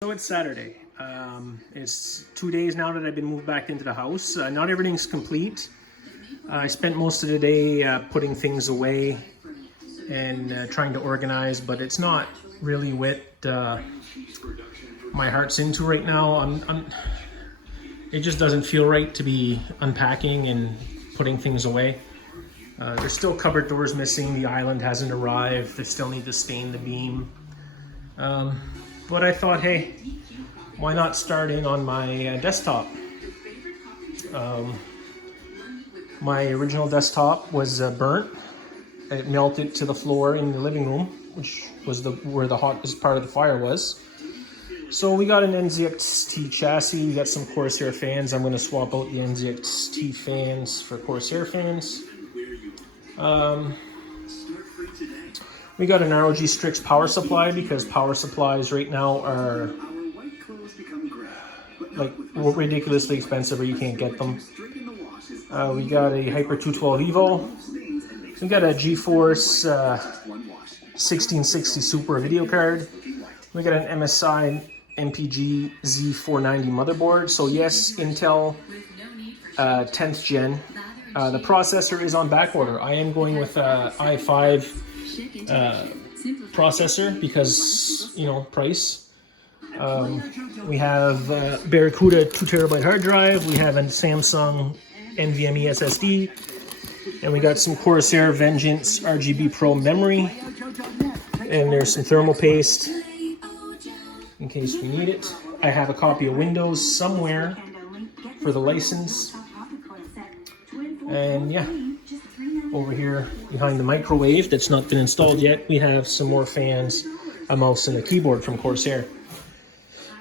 So it's Saturday. It's 2 days now that I've been moved back into the house. Not everything's complete. I spent most of the day putting things away and trying to organize, but it's not really what my heart's into right now. It just doesn't feel right to be unpacking and putting things away. There's still cupboard doors missing. The island hasn't arrived. They still need to stain the beam. But I thought, hey, why not start in on my desktop? My original desktop was burnt. It melted to the floor in the living room, which was where the hottest part of the fire was. So we got an NZXT chassis. We got some Corsair fans. I'm going to swap out the NZXT fans for Corsair fans. We got an ROG Strix power supply because power supplies right now are like ridiculously expensive or you can't get them. We got a Hyper 212 Evo. We got a GeForce 1660 Super video card. We got an MSI MPG Z490 motherboard. So yes, Intel 10th gen. The processor is on back order. I am going with i5 processor because, you know, price. We have Barracuda 2TB hard drive. We have a Samsung NVMe SSD. And we got some Corsair Vengeance RGB Pro memory. And there's some thermal paste in case we need it. I have a copy of Windows somewhere for the license. And yeah, over here behind the microwave that's not been installed yet, we have some more fans, a mouse, and a keyboard from Corsair.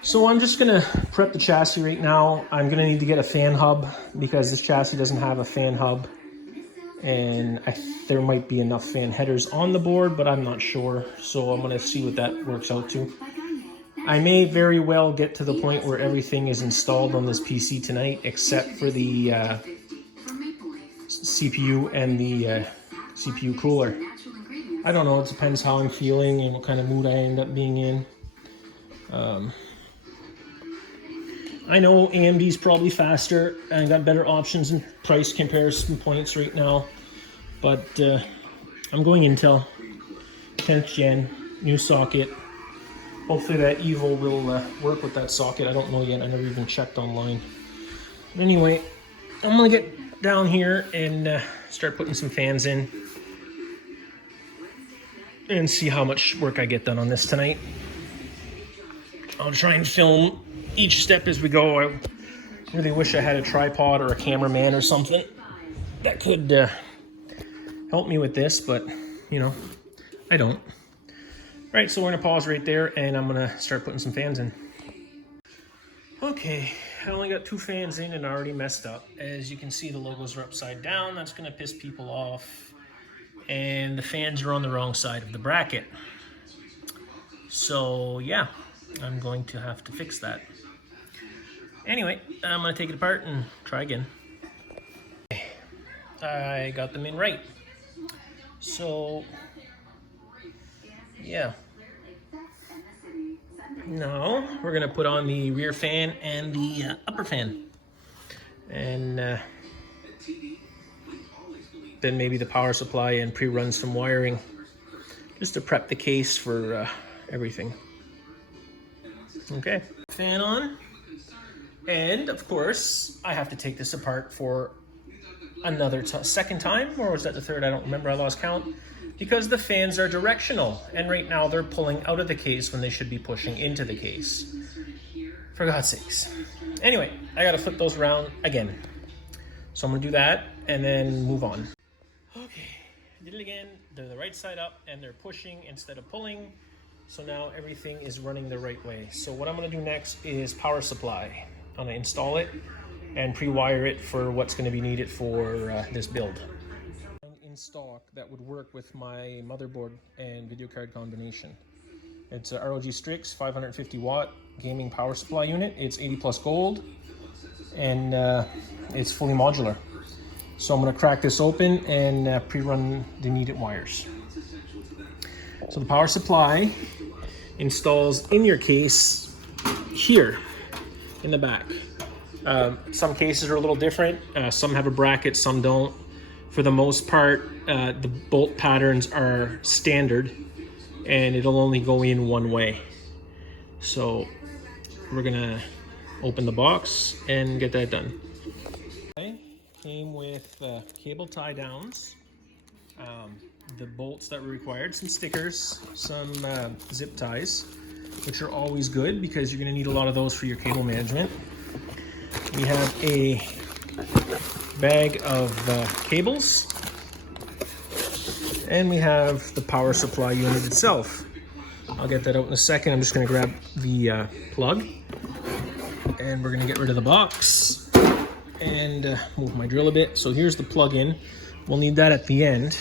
So I'm just gonna prep the chassis right now. I'm gonna need to get a fan hub because this chassis doesn't have a fan hub, and there might be enough fan headers on the board, but I'm not sure. So I'm gonna see what that works out to. I may very well get to the point where everything is installed on this PC tonight except for the CPU and the CPU cooler. I don't know, it depends how I'm feeling and what kind of mood I end up being in. I know AMD's probably faster and got better options and price comparison points right now, but I'm going Intel, 10th gen, new socket. Hopefully that Evo will work with that socket. I don't know yet, I never even checked online. Anyway, I'm gonna get down here and start putting some fans in and see how much work I get done on this tonight. I'll try and film each step as we go. I really wish I had a tripod or a cameraman or something that could help me with this, but you know, I don't. All right, so we're gonna pause right there and I'm gonna start putting some fans in. Okay, I only got 2 fans in and I already messed up. As you can see, the logos are upside down. That's gonna piss people off. And the fans are on the wrong side of the bracket. So yeah, I'm going to have to fix that. Anyway, I'm gonna take it apart and try again. I got them in right. So yeah. Now we're gonna put on the rear fan and the upper fan, and then maybe the power supply and pre-run some wiring just to prep the case for everything. Okay, fan on, and of course I have to take this apart for another second time, or was that the third? I don't remember, I lost count. Because the fans are directional, and right now they're pulling out of the case when they should be pushing into the case. For God's sakes. Anyway, I gotta flip those around again. So I'm gonna do that and then move on. Okay, did it again. They're the right side up and they're pushing instead of pulling. So now everything is running the right way. So what I'm gonna do next is power supply. I'm gonna install it and pre-wire it for what's gonna be needed for this build. Stock that would work with my motherboard and video card combination. It's a ROG Strix 550 watt gaming power supply unit. It's 80 plus gold and it's fully modular. So I'm going to crack this open and pre-run the needed wires. So the power supply installs in your case here in the back. Some cases are a little different. Some have a bracket, some don't. For the most part, the bolt patterns are standard, and it'll only go in one way. So we're gonna open the box and get that done. Okay. Came with cable tie downs, the bolts that were required, some stickers, some zip ties, which are always good because you're gonna need a lot of those for your cable management. We have a bag of cables, and we have the power supply unit itself. I'll get that out in a second. I'm just going to grab the plug, and we're going to get rid of the box and move my drill a bit. So here's the plug-in. We'll need that at the end.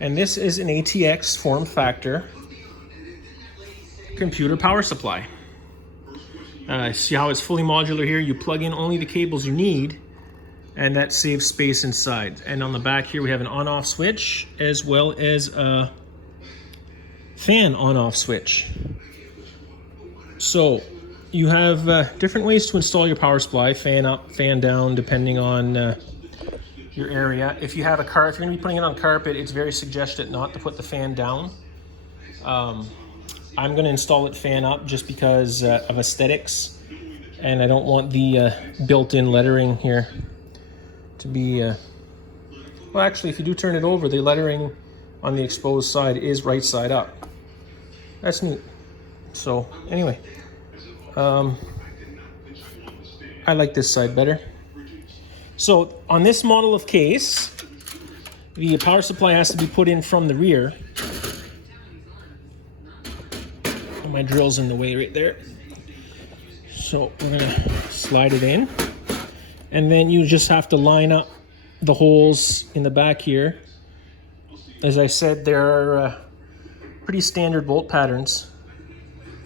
And this is an ATX form factor computer power supply. See how it's fully modular here? You plug in only the cables you need, and that saves space inside. And on the back here, we have an on-off switch as well as a fan on-off switch. So you have different ways to install your power supply, fan up, fan down, depending on your area. If you have a car, if you're gonna be putting it on carpet, it's very suggested not to put the fan down. I'm gonna install it fan up just because of aesthetics, and I don't want the built-in lettering here to be, well, actually, if you do turn it over, the lettering on the exposed side is right side up. That's neat. So anyway, I like this side better. So on this model of case, the power supply has to be put in from the rear. My drill's in the way right there. So we're gonna slide it in, and then you just have to line up the holes in the back here. As I said, there are pretty standard bolt patterns.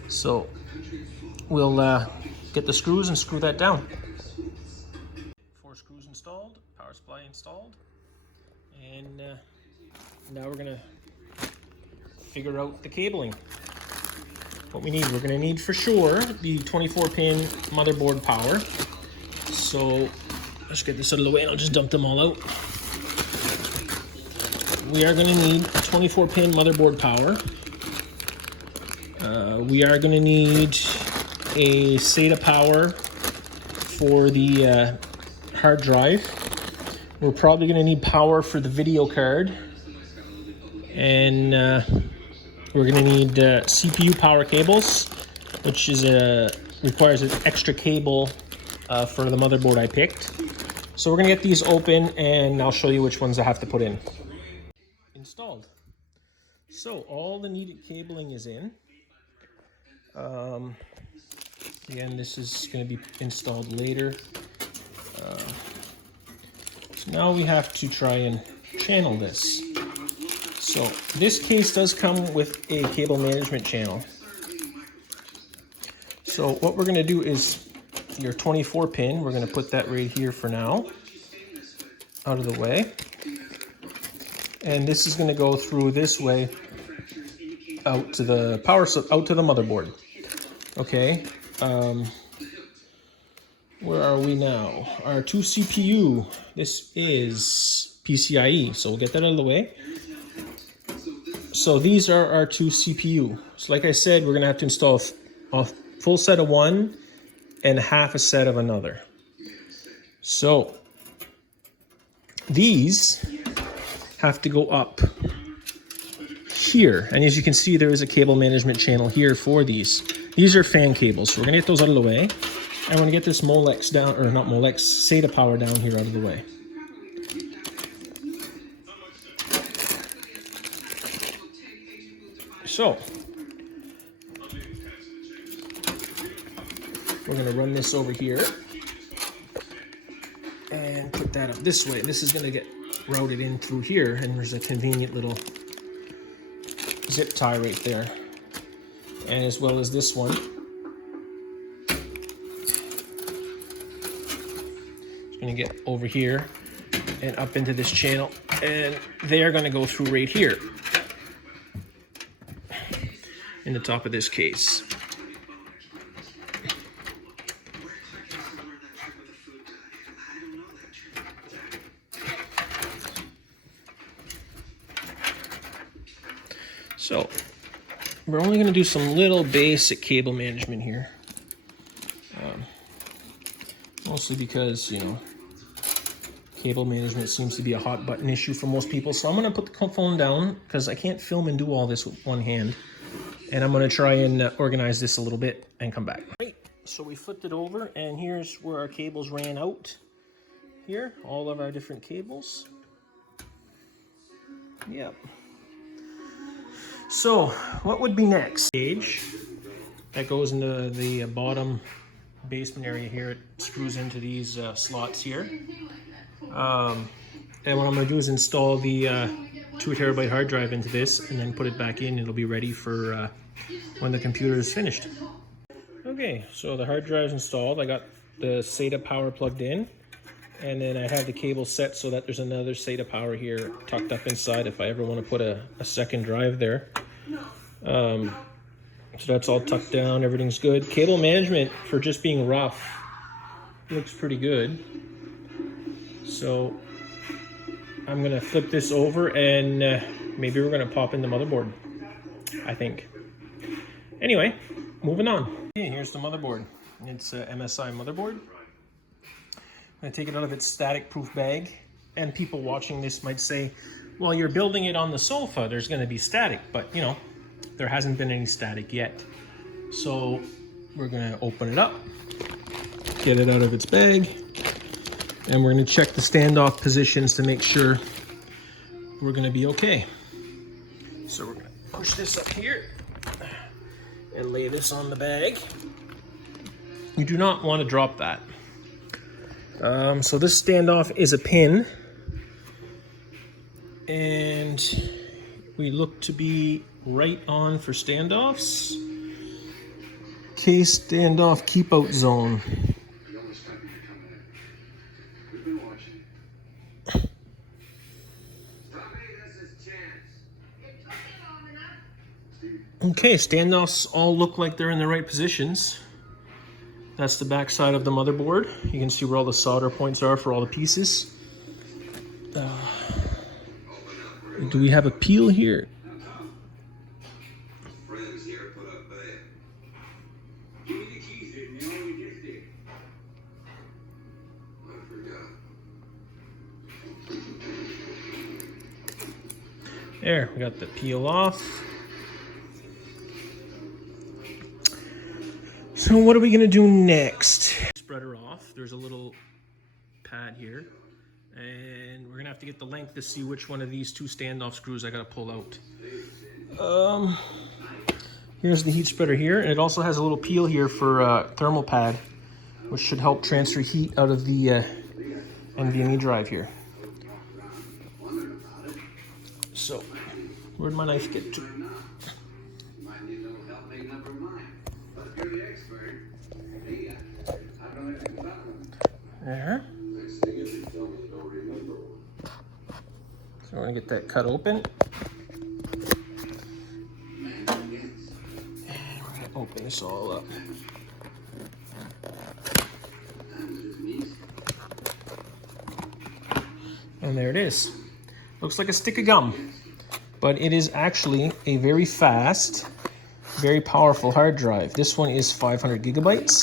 So we'll get the screws and screw that down. 4 screws installed, power supply installed, and now we're gonna figure out the cabling. What we need, we're gonna need for sure the 24-pin motherboard power. So let's get this out of the way and I'll just dump them all out. We are gonna need 24-pin motherboard power. We are gonna need a SATA power for the hard drive. We're probably gonna need power for the video card. And we're going to need CPU power cables, which is requires an extra cable for the motherboard I picked. So we're going to get these open, and I'll show you which ones I have to put in. Installed. So all the needed cabling is in. Again, this is going to be installed later. So now we have to try and channel this. So this case does come with a cable management channel. So what we're going to do is your 24 pin, we're going to put that right here for now, out of the way. And this is going to go through this way out to the out to the motherboard. Okay. Where are we now? Our 2 CPU. This is PCIe, so we'll get that out of the way. So these are our 2 CPU. So like I said, we're gonna have to install a full set of one and half a set of another. So these have to go up here. And as you can see, there is a cable management channel here for these. These are fan cables. So we're gonna get those out of the way. And we're gonna get this Molex down, or not Molex, SATA power down here out of the way. So, we're going to run this over here and put that up this way. This is going to get routed in through here, and there's a convenient little zip tie right there, and as well as this one. It's going to get over here and up into this channel, and they are going to go through right here in the top of this case. So we're only going to do some little basic cable management here. Mostly because, you know, cable management seems to be a hot button issue for most people. So I'm going to put the phone down because I can't film and do all this with one hand. And I'm going to try and organize this a little bit and come back. Right, so we flipped it over and here's where our cables ran out. Here, all of our different cables. Yep. So what would be next? Gauge that goes into the bottom basement area here. It screws into these slots here. And what I'm going to do is install the 2 terabyte hard drive into this and then put it back in. It'll be ready for when the computer is finished. Okay, so the hard drive's installed. I got the SATA power plugged in, and then I have the cable set so that there's another SATA power here tucked up inside if I ever want to put a second drive there. So that's all tucked down, everything's good. Cable management, for just being rough, looks pretty good. So I'm gonna flip this over and maybe we're gonna pop in the motherboard, I think. Anyway, moving on. Okay, here's the motherboard. It's a MSI motherboard. I'm gonna take it out of its static proof bag. And people watching this might say, well, you're building it on the sofa, there's gonna be static, but you know, there hasn't been any static yet. So we're gonna open it up, get it out of its bag, and we're gonna check the standoff positions to make sure we're gonna be okay. So we're gonna push this up here and lay this on the bag. You do not want to drop that. So this standoff is a pin, and we look to be right on for standoffs. Case standoff keep out zone. Okay, standoffs all look like they're in the right positions. That's the back side of the motherboard. You can see where all the solder points are for all the pieces. Do we have a peel here? There, we got the peel off. So what are we gonna do next? Spread her off. There's a little pad here, and we're gonna have to get the length to see which one of these 2 standoff screws I gotta pull out. Here's the heat spreader here, and it also has a little peel here for thermal pad, which should help transfer heat out of the NVMe drive here. So, where'd my knife get to? There. So we're gonna get that cut open. And we're gonna open this all up. And there it is. Looks like a stick of gum, but it is actually a very fast, very powerful hard drive. This one is 500 gigabytes.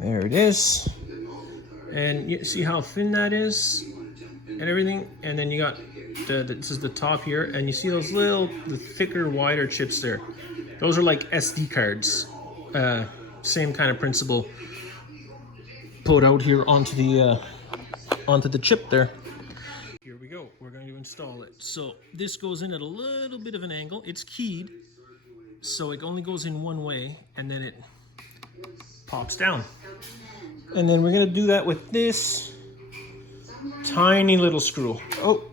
There it is. And you see how thin that is and everything. And then you got this is the top here, and you see those the thicker, wider chips there. Those are like SD cards. Same kind of principle. Put out here onto the chip there. Here we go. We're going to install it. So this goes in at a little bit of an angle. It's keyed, so it only goes in one way, and then it pops down. And then we're going to do that with this tiny little screw. Oh,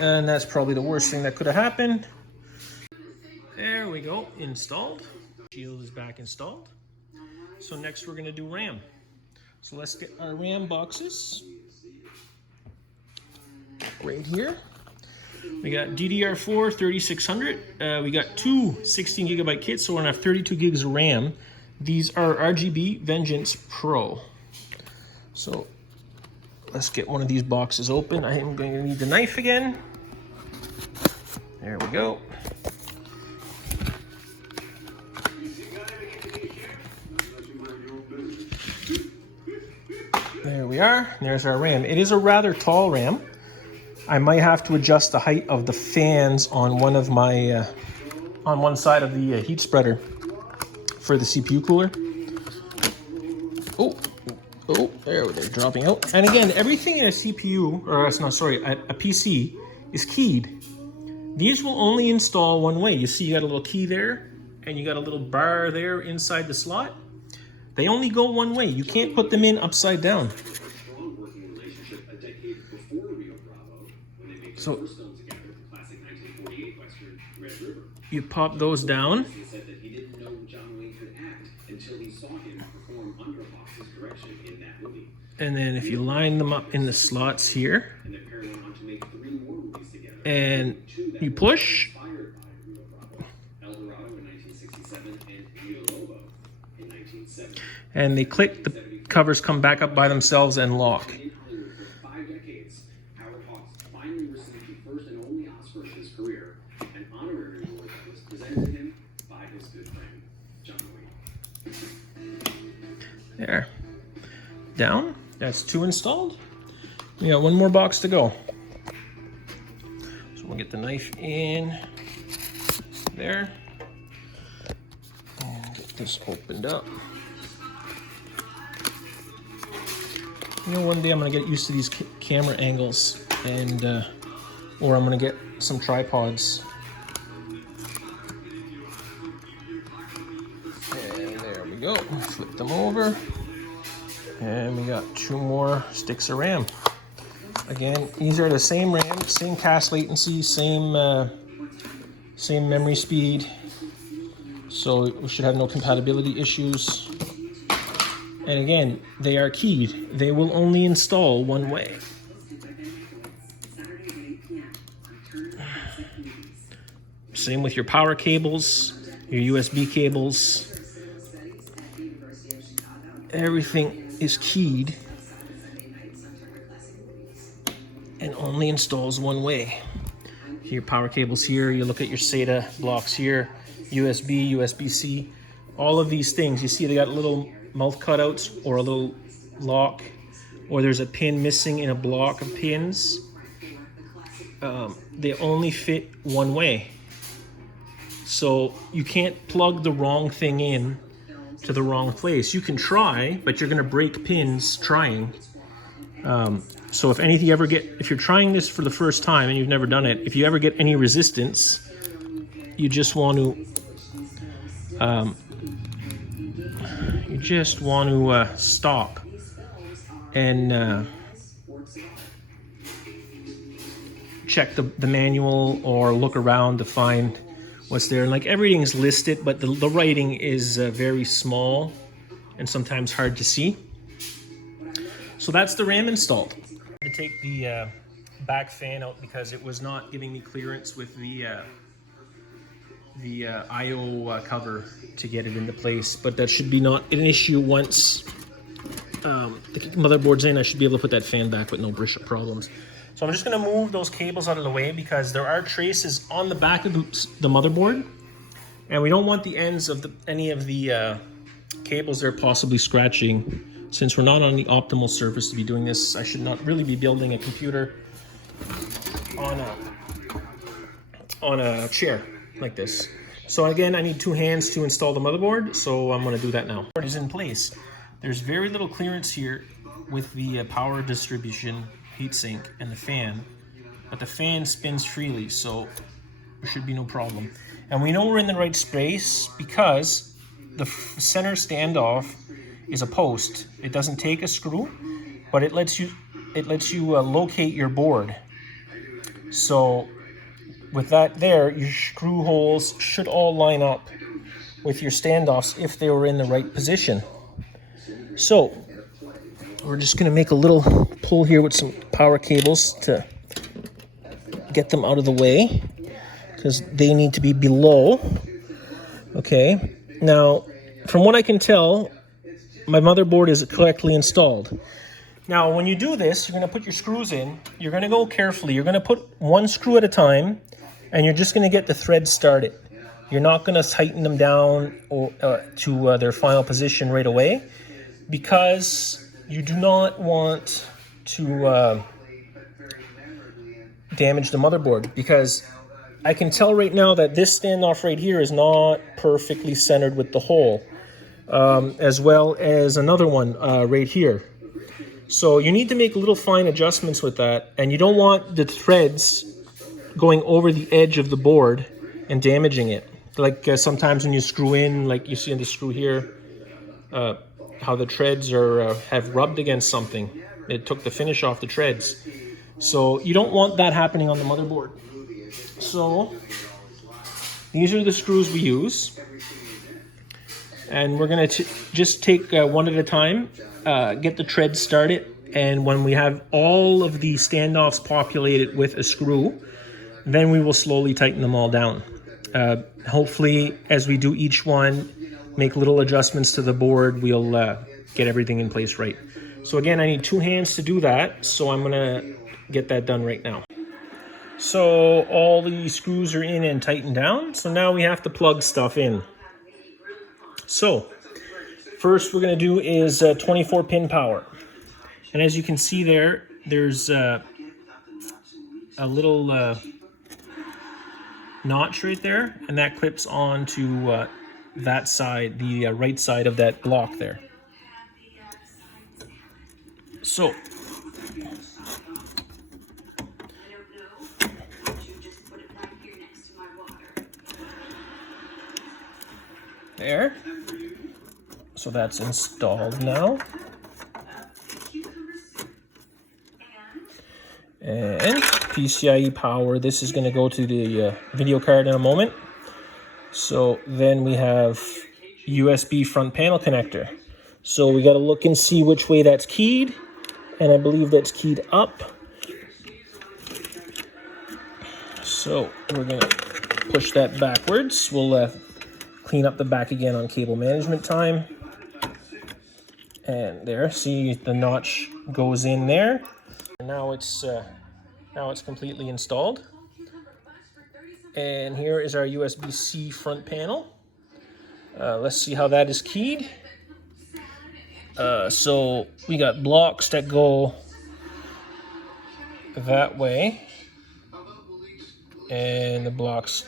and that's probably the worst thing that could have happened. There we go, installed. Shield is back installed. So next we're going to do RAM. So let's get our RAM boxes right here. We got DDR4 3600. We got 2 16 gigabyte kits, so we're going to have 32 gigs of RAM. These are RGB Vengeance Pro. So let's get one of these boxes open. I am going to need the knife again. There we go. There we are. There's our ram. It is a rather tall ram. I might have to adjust the height of the fans on one of my, on one side of the heat spreader for the CPU cooler. Oh, there they're dropping out. And again, everything in a CPU, or no, sorry, a PC is keyed. These will only install one way. You see you got a little key there, and you got a little bar there inside the slot. They only go one way. You can't put them in upside down. So you pop those down. And then if you line them up in the slots here, and you push, and they click, the covers come back up by themselves and lock. There. Down. That's 2 installed. We got one more box to go. So we'll get the knife in there and get this opened up. You know, one day I'm gonna get used to these camera angles, and or I'm gonna get some tripods. And there we go. Flip them over. And we got 2 more sticks of RAM. Again, these are the same RAM, same cache latency, same memory speed. So we should have no compatibility issues. And again, they are keyed. They will only install one way. Same with your power cables, your USB cables. Everything is keyed and only installs one way. Your power cables here, you look at your SATA blocks here, USB, USB-C, all of these things. You see they got little mouth cutouts or a little lock, or there's a pin missing in a block of pins. They only fit one way. So you can't plug the wrong thing in to the wrong place. You can try, but you're going to break pins trying. So if you're trying this for the first time and you've never done it, if you ever get any resistance, you just want to stop and check the manual or look around to find what's there. And like, everything's listed, but the writing is very small and sometimes hard to see. So that's the RAM installed. I had to take the back fan out because it was not giving me clearance with the I/O cover to get it into place, but that should be not an issue once the motherboard's in. I should be able to put that fan back with no problems. So I'm just going to move those cables out of the way because there are traces on the back of the motherboard, and we don't want the ends of any of the cables there possibly scratching. Since we're not on the optimal surface to be doing this, I should not really be building a computer on a chair like this. So again, I need 2 hands to install the motherboard, so I'm going to do that now. It is in place. There's very little clearance here with the power distribution, heatsink, and the fan, but the fan spins freely, so there should be no problem. And we know we're in the right space because the center standoff is a post. It doesn't take a screw, but it lets you locate your board. So with that there, your screw holes should all line up with your standoffs if they were in the right position. So we're just going to make a little pull here with some power cables to get them out of the way because they need to be below. Okay, now from what I can tell, my motherboard is correctly installed. Now when you do this, you're going to put your screws in. You're going to go carefully. You're going to put one screw at a time and you're just going to get the threads started. You're not going to tighten them down to their final position right away, because you do not want to damage the motherboard, because I can tell right now that this standoff right here is not perfectly centered with the hole, as well as another one right here. So you need to make little fine adjustments with that, and you don't want the threads going over the edge of the board and damaging it. Like sometimes when you screw in, like you see in the screw here, how the treads are have rubbed against something. It took the finish off the treads. So you don't want that happening on the motherboard. So these are the screws we use. And we're going to just take one at a time, get the treads started. And when we have all of the standoffs populated with a screw, then we will slowly tighten them all down. Hopefully, as we do each one, make little adjustments to the board, we'll get everything in place right. So again, I need 2 hands to do that, so I'm gonna get that done right now. So all the screws are in and tightened down, so now we have to plug stuff in. So first we're gonna do is 24 pin power. And as you can see there, there's a little notch right there, and that clips onto that side, the right side of that block there. So there. So that's installed now. And PCIe power, this is going to go to the video card in a moment. So then we have USB front panel connector. So we got to look and see which way that's keyed. And I believe that's keyed up. So we're going to push that backwards. We'll clean up the back again on cable management time. And there, see the notch goes in there. Now it's completely installed. And here is our USB-C front panel. Let's see how that is keyed. So we got blocks that go that way, and the blocks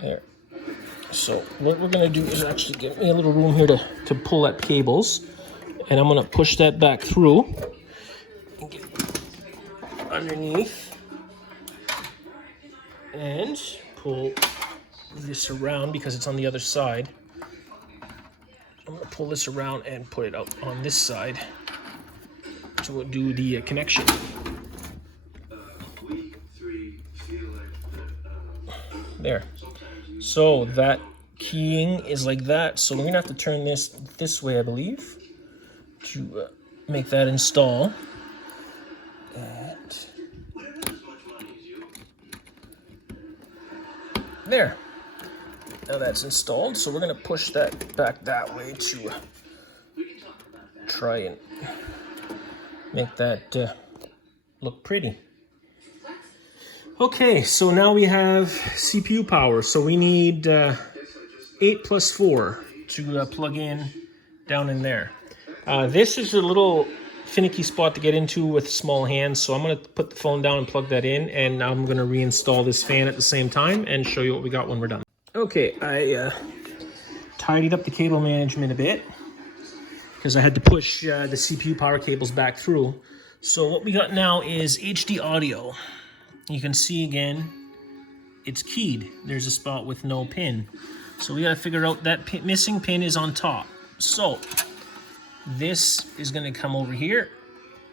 there. So what we're gonna do is actually give me a little room here to pull at cables, and I'm gonna push that back through and get underneath and pull this around because it's on the other side. I'm gonna pull this around and put it out on this side. So we'll do the connection. There. So that keying is like that. So we're gonna have to turn this way, I believe, to make that install. And there. Now that's installed. So we're gonna push that back that way to try and make that look pretty. Okay, so now we have CPU power. So we need 8 plus 4 to plug in down in there. This is a little finicky spot to get into with small hands, so I'm going to put the phone down and plug that in, and I'm going to reinstall this fan at the same time and show you what we got when we're done. Okay, I tidied up the cable management a bit because I had to push the CPU power cables back through. So what we got now is HD audio. You can see again, it's keyed. There's a spot with no pin. So we gotta figure out that missing pin is on top. So this is gonna come over here.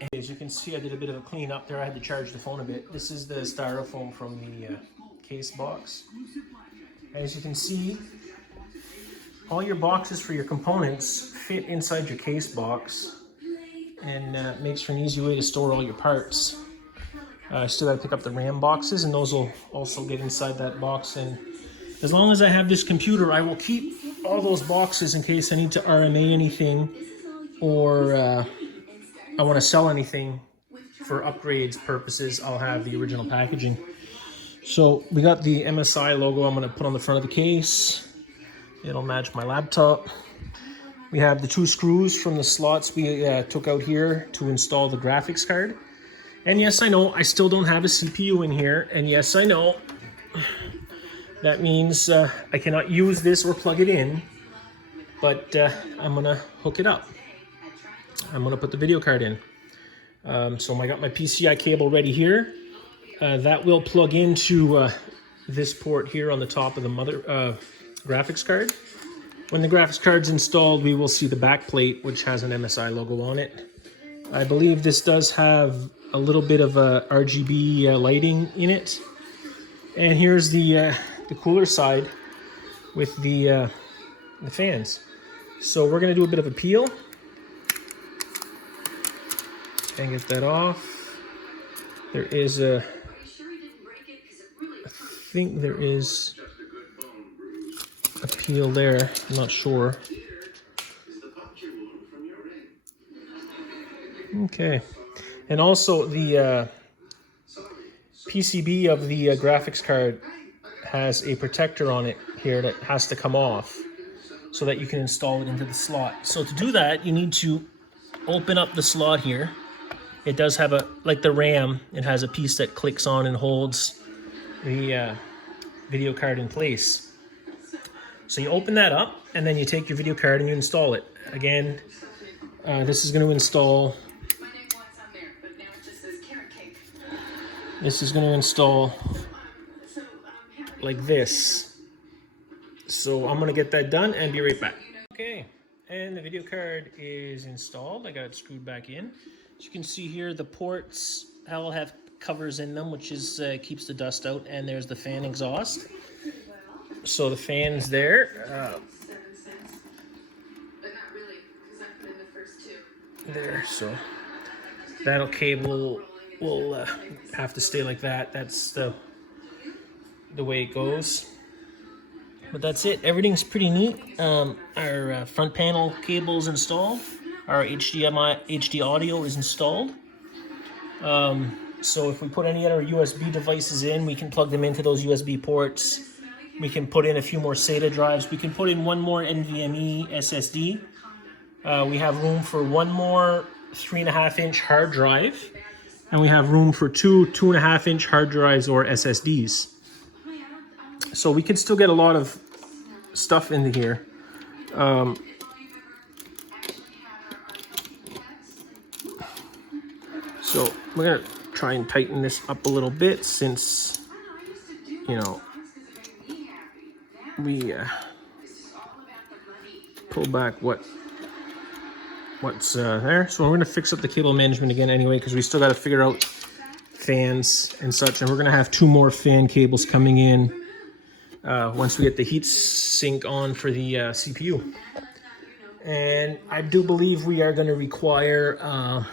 And as you can see, I did a bit of a cleanup there. I had to charge the phone a bit. This is the styrofoam from the case box. As you can see, all your boxes for your components fit inside your case box, and makes for an easy way to store all your parts. I still got to pick up the RAM boxes, and those will also get inside that box. And as long as I have this computer, I will keep all those boxes in case I need to RMA anything, or I want to sell anything for upgrades purposes, I'll have the original packaging. So we got the MSI logo I'm going to put on the front of the case. It'll match my laptop. We have the 2 screws from the slots we took out here to install the graphics card. And yes, I know I still don't have a CPU in here. And yes, I know that means I cannot use this or plug it in. But I'm going to hook it up. I'm going to put the video card in. So I got my PCI cable ready here. That will plug into this port here on the top of the graphics card. When the graphics card's installed, we will see the back plate, which has an MSI logo on it. I believe this does have a little bit of RGB lighting in it. And here's the cooler side with the fans. So we're going to do a bit of a peel. And get that off. There is I think there is a peel there, I'm not sure. Okay, and also the PCB of the graphics card has a protector on it here that has to come off so that you can install it into the slot. So to do that, you need to open up the slot here. It does have like the RAM, it has a piece that clicks on and holds the video card in place. So you open that up, and then you take your video card and you install it. Again, this is going to install. This is going to install like this. So I'm going to get that done and be right back. Okay, and the video card is installed. I got it screwed back in. As you can see here, the ports all have covers in them, which is keeps the dust out, and there's the fan exhaust. So the fan's there. There, so that cable will have to stay like that. That's the way it goes. But that's it. Everything's pretty neat. Our front panel cable is installed. Our HD audio is installed. So if we put any other USB devices in, we can plug them into those USB ports. We can put in a few more SATA drives. We can put in one more NVMe SSD. We have room for one more 3.5-inch hard drive. And we have room for 2 2.5-inch hard drives or SSDs. So we can still get a lot of stuff into here. So we're going to try and tighten this up a little bit since, you know, we pull back what's there. So we're going to fix up the cable management again anyway, because we still got to figure out fans and such. And we're going to have 2 more fan cables coming in once we get the heat sink on for the CPU. And I do believe we are going to require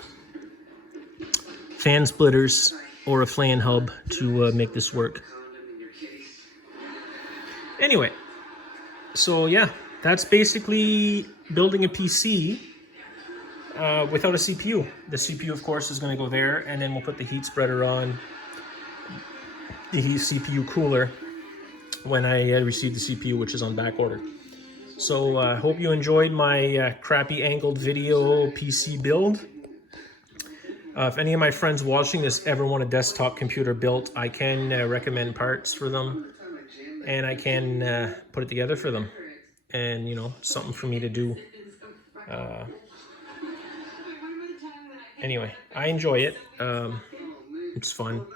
fan splitters or a FLAN hub to make this work. Anyway, so yeah, that's basically building a PC without a CPU. The CPU, of course, is going to go there, and then we'll put the heat spreader on the CPU cooler when I receive the CPU, which is on back order. So I hope you enjoyed my crappy angled video PC build. If any of my friends watching this ever want a desktop computer built, I can recommend parts for them, and I can put it together for them. And, you know, something for me to do. Anyway, I enjoy it. It's fun.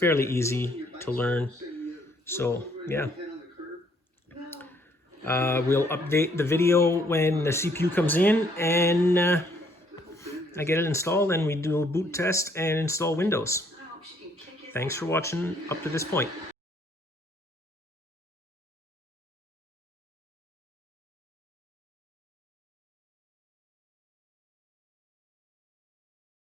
Fairly easy to learn. So, yeah. We'll update the video when the CPU comes in and I get it installed, and we do a boot test and install Windows. Thanks for watching up to this point.